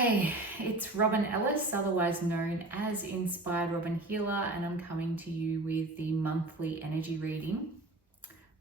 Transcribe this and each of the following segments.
Hey, it's Robyn Ellis, otherwise known as Inspired Robyn Healer, and I'm coming to you with the monthly energy reading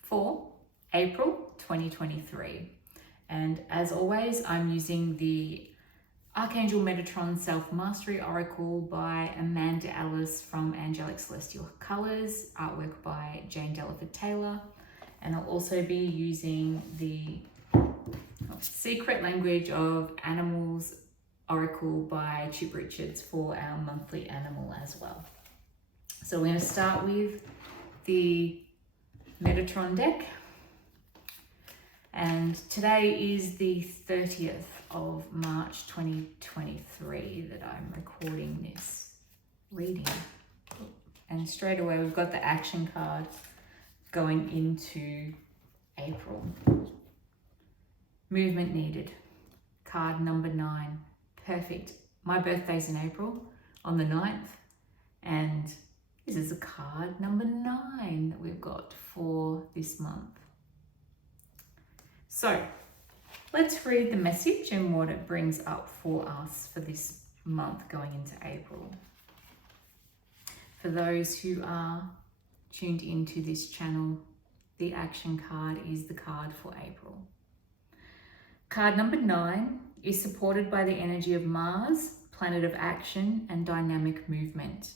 for April 2023. And as always, I'm using the Archangel Metatron Self-Mastery Oracle by Ellis from Angelic Celestial Colors, artwork by Delaford-Taylor, and I'll also be using the Secret Language of Animals Oracle by Chip Richards for our monthly animal as well. So we're going to start with the Metatron deck. And today is the 30th of March 2023 that I'm recording this reading. And straight away we've got the action card going into April. Movement needed. Card number 9. Perfect. My birthday's in April on the 9th, and this is a card number 9 that we've got for this month. So let's read the message and what it brings up for us for this month going into April. For those who are tuned into this channel, the action card is the card for April. Card number 9 is supported by the energy of Mars, planet of action and dynamic movement.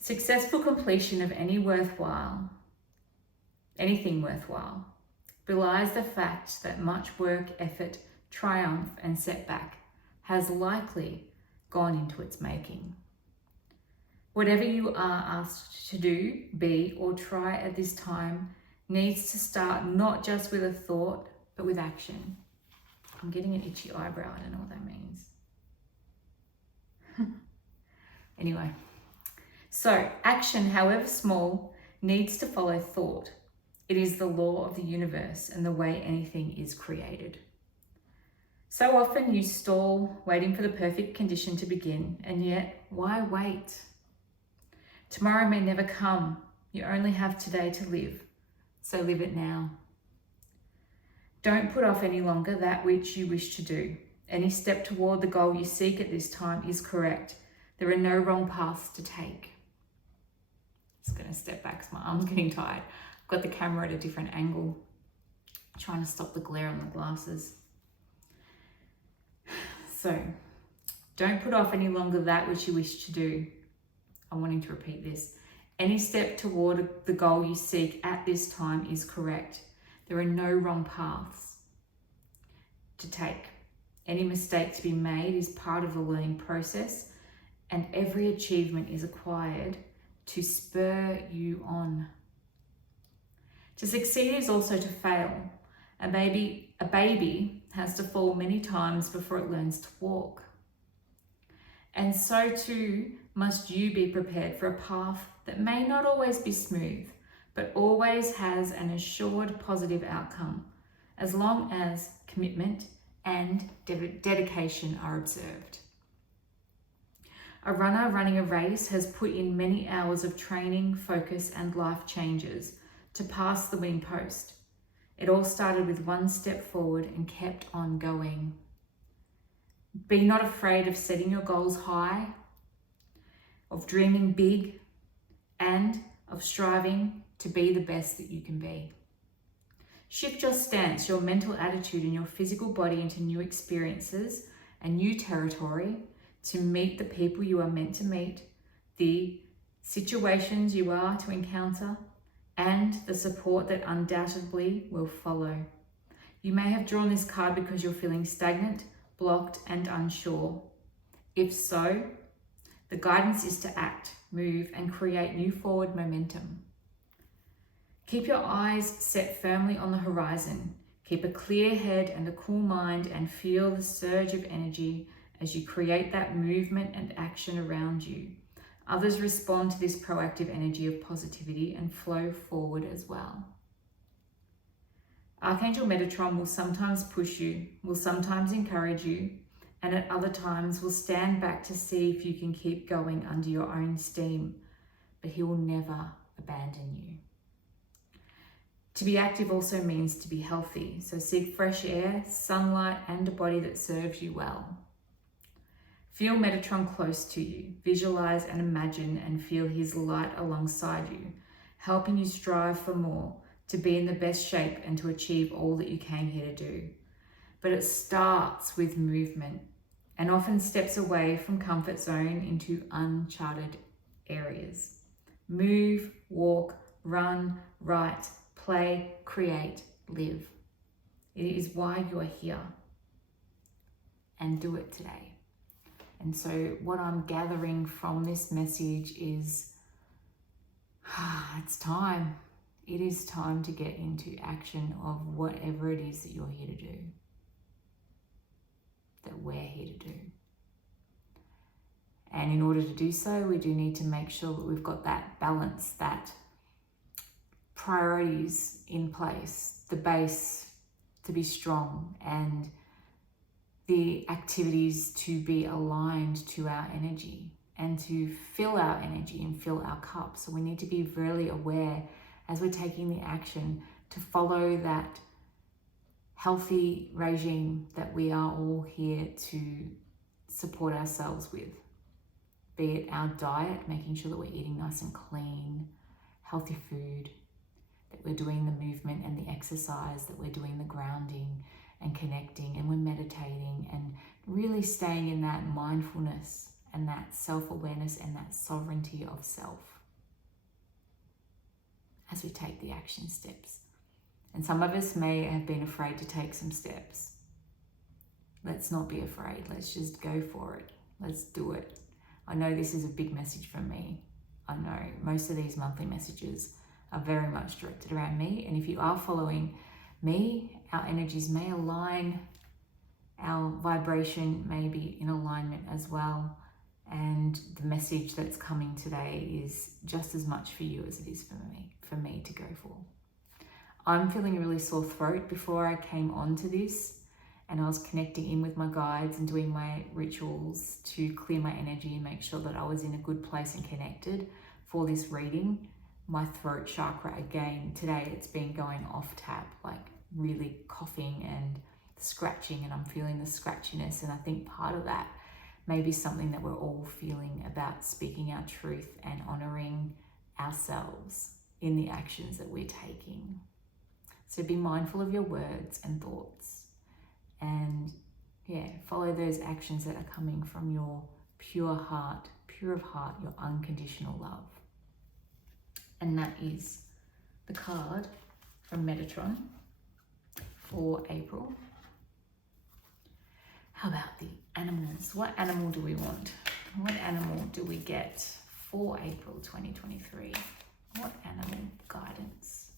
Successful completion of anything worthwhile, belies the fact that much work, effort, triumph and setback has likely gone into its making. Whatever you are asked to do, be or try at this time needs to start not just with a thought, but with action. I'm getting an itchy eyebrow. I don't know what that means. Anyway, so action, however small, needs to follow thought. It is the law of the universe and the way anything is created. So often you stall, waiting for the perfect condition to begin, and yet, why wait? Tomorrow may never come. You only have today to live, so live it now. Don't put off any longer that which you wish to do. Any step toward the goal you seek at this time is correct. There are no wrong paths to take. Just going to step back because my arm's getting tired. I've got the camera at a different angle, trying to stop the glare on the glasses. So, don't put off any longer that which you wish to do. I'm wanting to repeat this. Any step toward the goal you seek at this time is correct. There are no wrong paths to take. Any mistake to be made is part of the learning process, and every achievement is acquired to spur you on. To succeed is also to fail. A baby has to fall many times before it learns to walk. And so too must you be prepared for a path that may not always be smooth, but always has an assured positive outcome, as long as commitment and dedication are observed. A runner running a race has put in many hours of training, focus, and life changes to pass the winning post. It all started with one step forward and kept on going. Be not afraid of setting your goals high, of dreaming big, and of striving to be the best that you can be. Shift your stance, your mental attitude, and your physical body into new experiences and new territory to meet the people you are meant to meet, the situations you are to encounter, and the support that undoubtedly will follow. You may have drawn this card because you're feeling stagnant, blocked, and unsure. If so, the guidance is to act, move, and create new forward momentum. Keep your eyes set firmly on the horizon. Keep a clear head and a cool mind, and feel the surge of energy as you create that movement and action around you. Others respond to this proactive energy of positivity and flow forward as well. Archangel Metatron will sometimes push you, will sometimes encourage you, and at other times will stand back to see if you can keep going under your own steam, but he will never abandon you. To be active also means to be healthy. So seek fresh air, sunlight, and a body that serves you well. Feel Metatron close to you. Visualize and imagine and feel his light alongside you, helping you strive for more, to be in the best shape and to achieve all that you came here to do. But it starts with movement and often steps away from comfort zone into uncharted areas. Move, walk, run, write, play, create, live. It is why you are here. And do it today. And so what I'm gathering from this message is, it's time. It is time to get into action of whatever it is that you're here to do, that we're here to do. And in order to do so, we do need to make sure that we've got that balance, that priorities in place, the base to be strong, and the activities to be aligned to our energy and to fill our energy and fill our cup. So we need to be really aware as we're taking the action to follow that healthy regime that we are all here to support ourselves with. Be it our diet, making sure that we're eating nice and clean, healthy food, that we're doing the movement and the exercise, that we're doing the grounding and connecting, and we're meditating and really staying in that mindfulness and that self-awareness and that sovereignty of self as we take the action steps. And some of us may have been afraid to take some steps. Let's not be afraid. Let's just go for it. Let's do it. I know this is a big message from me. I know most of these monthly messages are very much directed around me. And if you are following me, our energies may align, our vibration may be in alignment as well. And the message that's coming today is just as much for you as it is for me to go for. I'm feeling a really sore throat before I came onto this, and I was connecting in with my guides and doing my rituals to clear my energy and make sure that I was in a good place and connected for this reading. My throat chakra, again, today it's been going off tap, like really coughing and scratching, and I'm feeling the scratchiness. And I think part of that may be something that we're all feeling about speaking our truth and honoring ourselves in the actions that we're taking. So be mindful of your words and thoughts, and follow those actions that are coming from your pure heart, pure of heart, your unconditional love. And that is the card from Metatron for April. How about the animals? What animal do we want? What animal do we get for April 2023? What animal guidance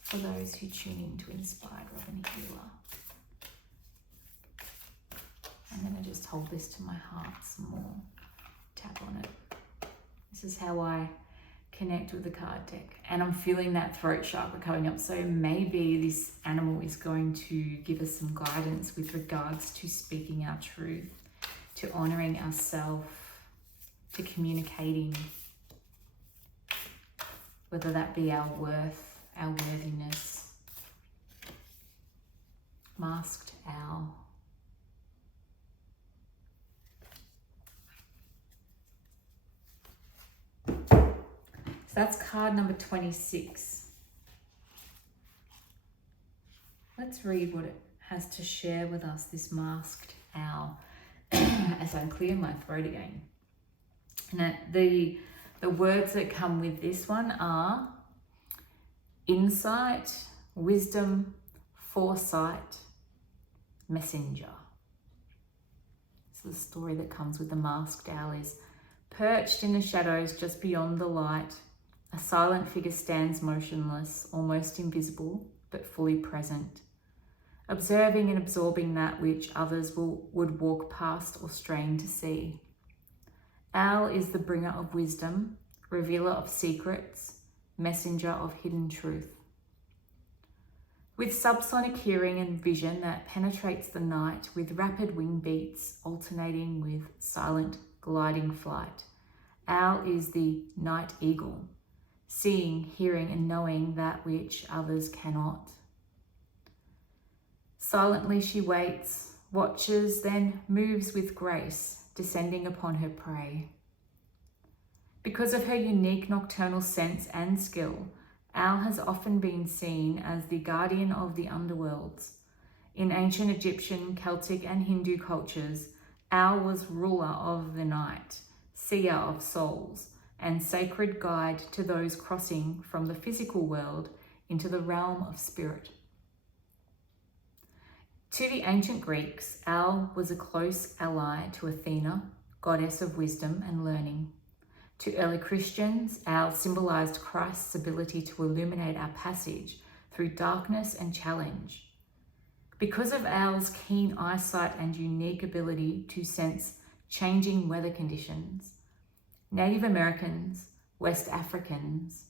for those who tune in to Inspired Robyn Healer? I'm going to just hold this to my heart some more. Tap on it. This is how I connect with the card deck. And I'm feeling that throat chakra coming up. So maybe this animal is going to give us some guidance with regards to speaking our truth, to honoring ourselves, to communicating, whether that be our worth, our worthiness. Masked owl. So that's card number 26. Let's read what it has to share with us, this masked owl, as I clear my throat again. And the words that come with this one are insight, wisdom, foresight, messenger. So the story that comes with the masked owl is, perched in the shadows just beyond the light, a silent figure stands motionless, almost invisible, but fully present, observing and absorbing that which others would walk past or strain to see. Owl is the bringer of wisdom, revealer of secrets, messenger of hidden truth. With subsonic hearing and vision that penetrates the night with rapid wing beats alternating with silent gliding flight, Owl is the night eagle, seeing, hearing, and knowing that which others cannot. Silently she waits, watches, then moves with grace, descending upon her prey. Because of her unique nocturnal sense and skill, Owl has often been seen as the guardian of the underworlds. In ancient Egyptian, Celtic, and Hindu cultures, Owl was ruler of the night, seer of souls, and sacred guide to those crossing from the physical world into the realm of spirit. To the ancient Greeks, Owl was a close ally to Athena, goddess of wisdom and learning. To early Christians, Owl symbolized Christ's ability to illuminate our passage through darkness and challenge. Because of Owl's keen eyesight and unique ability to sense changing weather conditions, Native Americans, West Africans,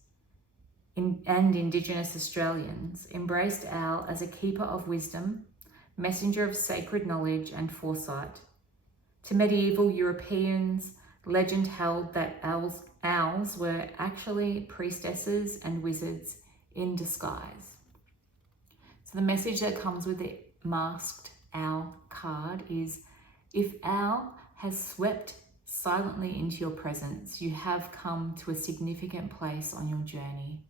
and Indigenous Australians embraced Owl as a keeper of wisdom, messenger of sacred knowledge and foresight. To medieval Europeans, legend held that owls were actually priestesses and wizards in disguise. So the message that comes with the masked owl card is, if Owl has swept silently into your presence, you have come to a significant place on your journey.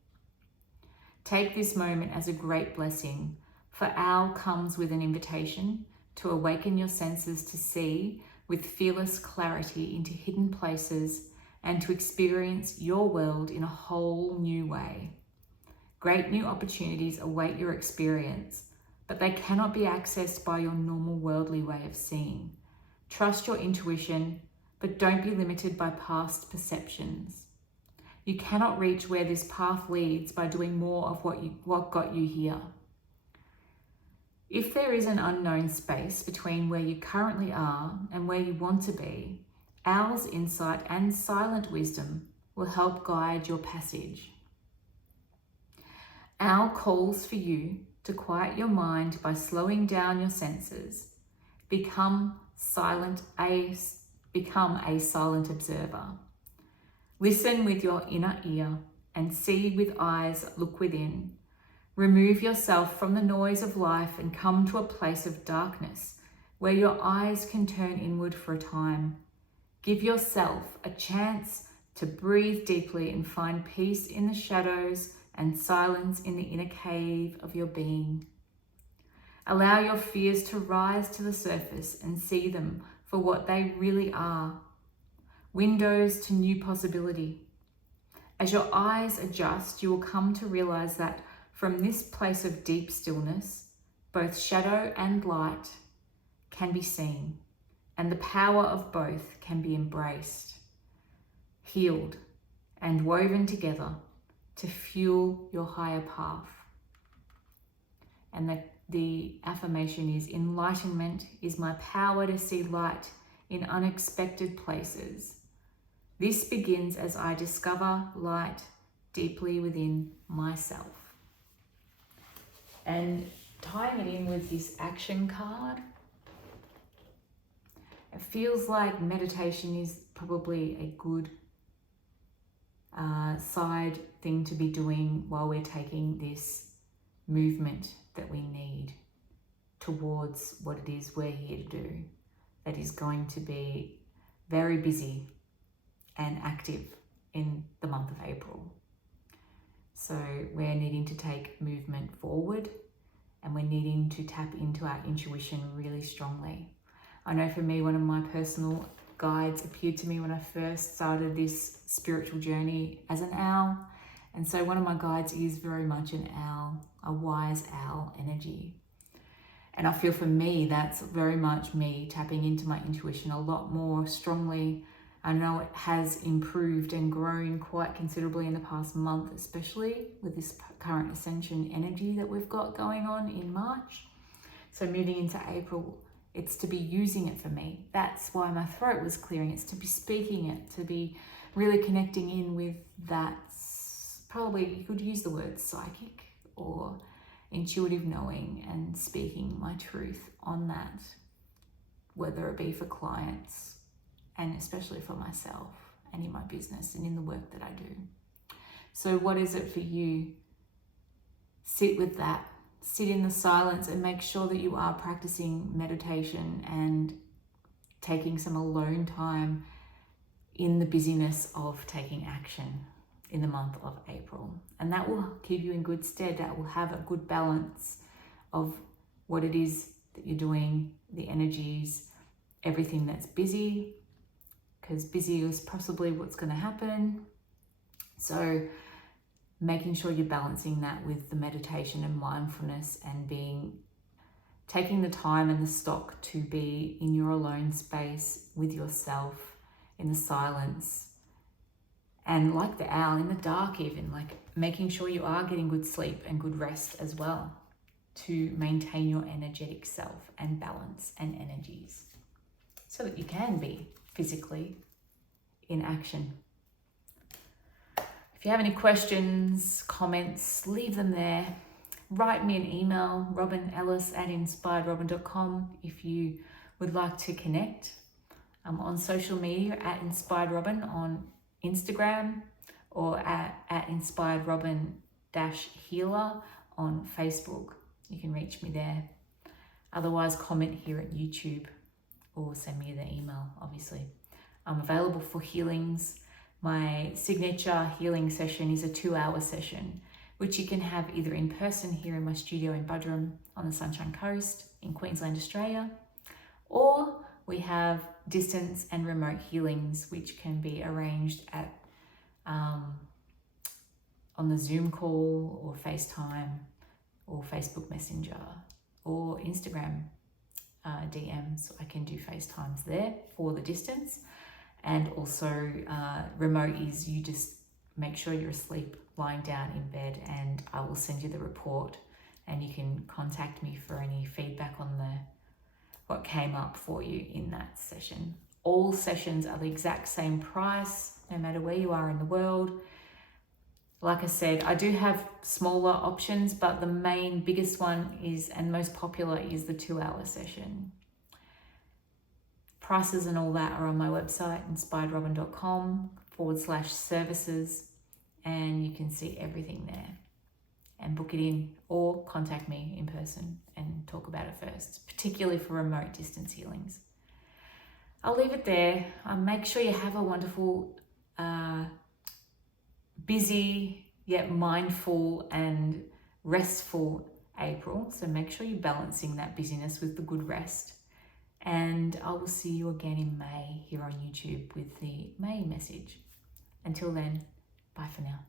Take this moment as a great blessing, for Owl comes with an invitation to awaken your senses to see with fearless clarity into hidden places and to experience your world in a whole new way. Great new opportunities await your experience, but they cannot be accessed by your normal worldly way of seeing. Trust your intuition, but don't be limited by past perceptions. You cannot reach where this path leads by doing more of what got you here. If there is an unknown space between where you currently are and where you want to be, Owl's insight and silent wisdom will help guide your passage. Owl calls for you to quiet your mind by slowing down your senses. Become a silent observer. Listen with your inner ear and see with eyes that look within. Remove yourself from the noise of life and come to a place of darkness where your eyes can turn inward for a time. Give yourself a chance to breathe deeply and find peace in the shadows and silence in the inner cave of your being. Allow your fears to rise to the surface and see them for what they really are. Windows to new possibility. As your eyes adjust, you will come to realize that from this place of deep stillness, both shadow and light can be seen, and the power of both can be embraced, healed, and woven together to fuel your higher path. And the affirmation is, enlightenment is my power to see light in unexpected places. This begins as I discover light deeply within myself. And tying it in with this action card, it feels like meditation is probably a good side thing to be doing while we're taking this movement that we need towards what it is we're here to do, that is going to be very busy and active in the month of April. So we're needing to take movement forward and we're needing to tap into our intuition really strongly. I know for me, one of my personal guides appeared to me when I first started this spiritual journey as an owl. And so one of my guides is very much an owl, a wise owl energy. And I feel for me, that's very much me tapping into my intuition a lot more strongly. I know it has improved and grown quite considerably in the past month, especially with this current ascension energy that we've got going on in March. So moving into April, it's to be using it for me. That's why my throat was clearing. It's to be speaking it, to be really connecting in with that. Probably you could use the word psychic or intuitive knowing and speaking my truth on that, whether it be for clients and especially for myself and in my business and in the work that I do. So what is it for you? Sit with that. Sit in the silence and make sure that you are practicing meditation and taking some alone time in the busyness of taking action in the month of April. And that will keep you in good stead. That will have a good balance of what it is that you're doing, the energies, everything that's busy, because busy is possibly what's going to happen. So making sure you're balancing that with the meditation and mindfulness and taking the time and the stock to be in your alone space with yourself, in the silence, and like the owl, in the dark even, like making sure you are getting good sleep and good rest as well to maintain your energetic self and balance and energies so that you can be physically in action. If you have any questions, comments, leave them there. Write me an email, robynellis@inspiredrobyn.com, if you would like to connect. I'm on social media at Inspired Robyn on Instagram, or at Inspired Robyn-Healer on Facebook. You can reach me there. Otherwise, comment here at YouTube or send me the email, obviously. I'm available for healings. My signature healing session is a 2-hour session, which you can have either in person here in my studio in Budrum on the Sunshine Coast in Queensland, Australia, or we have distance and remote healings, which can be arranged at on the Zoom call or FaceTime or Facebook Messenger or Instagram DMs. I can do FaceTimes there for the distance. And also remote is you just make sure you're asleep, lying down in bed, and I will send you the report and you can contact me for any feedback on what came up for you in that session. All sessions are the exact same price, no matter where you are in the world. Like I said, I do have smaller options, but the biggest one is, and most popular, is the 2-hour session. Prices and all that are on my website, inspiredrobyn.com/services, and you can see everything there and book it in or contact me in person and talk about it first, particularly for remote distance healings. I'll leave it there. Make sure you have a wonderful, busy yet mindful and restful April. So make sure you're balancing that busyness with the good rest. And I will see you again in May here on YouTube with the May message. Until then, bye for now.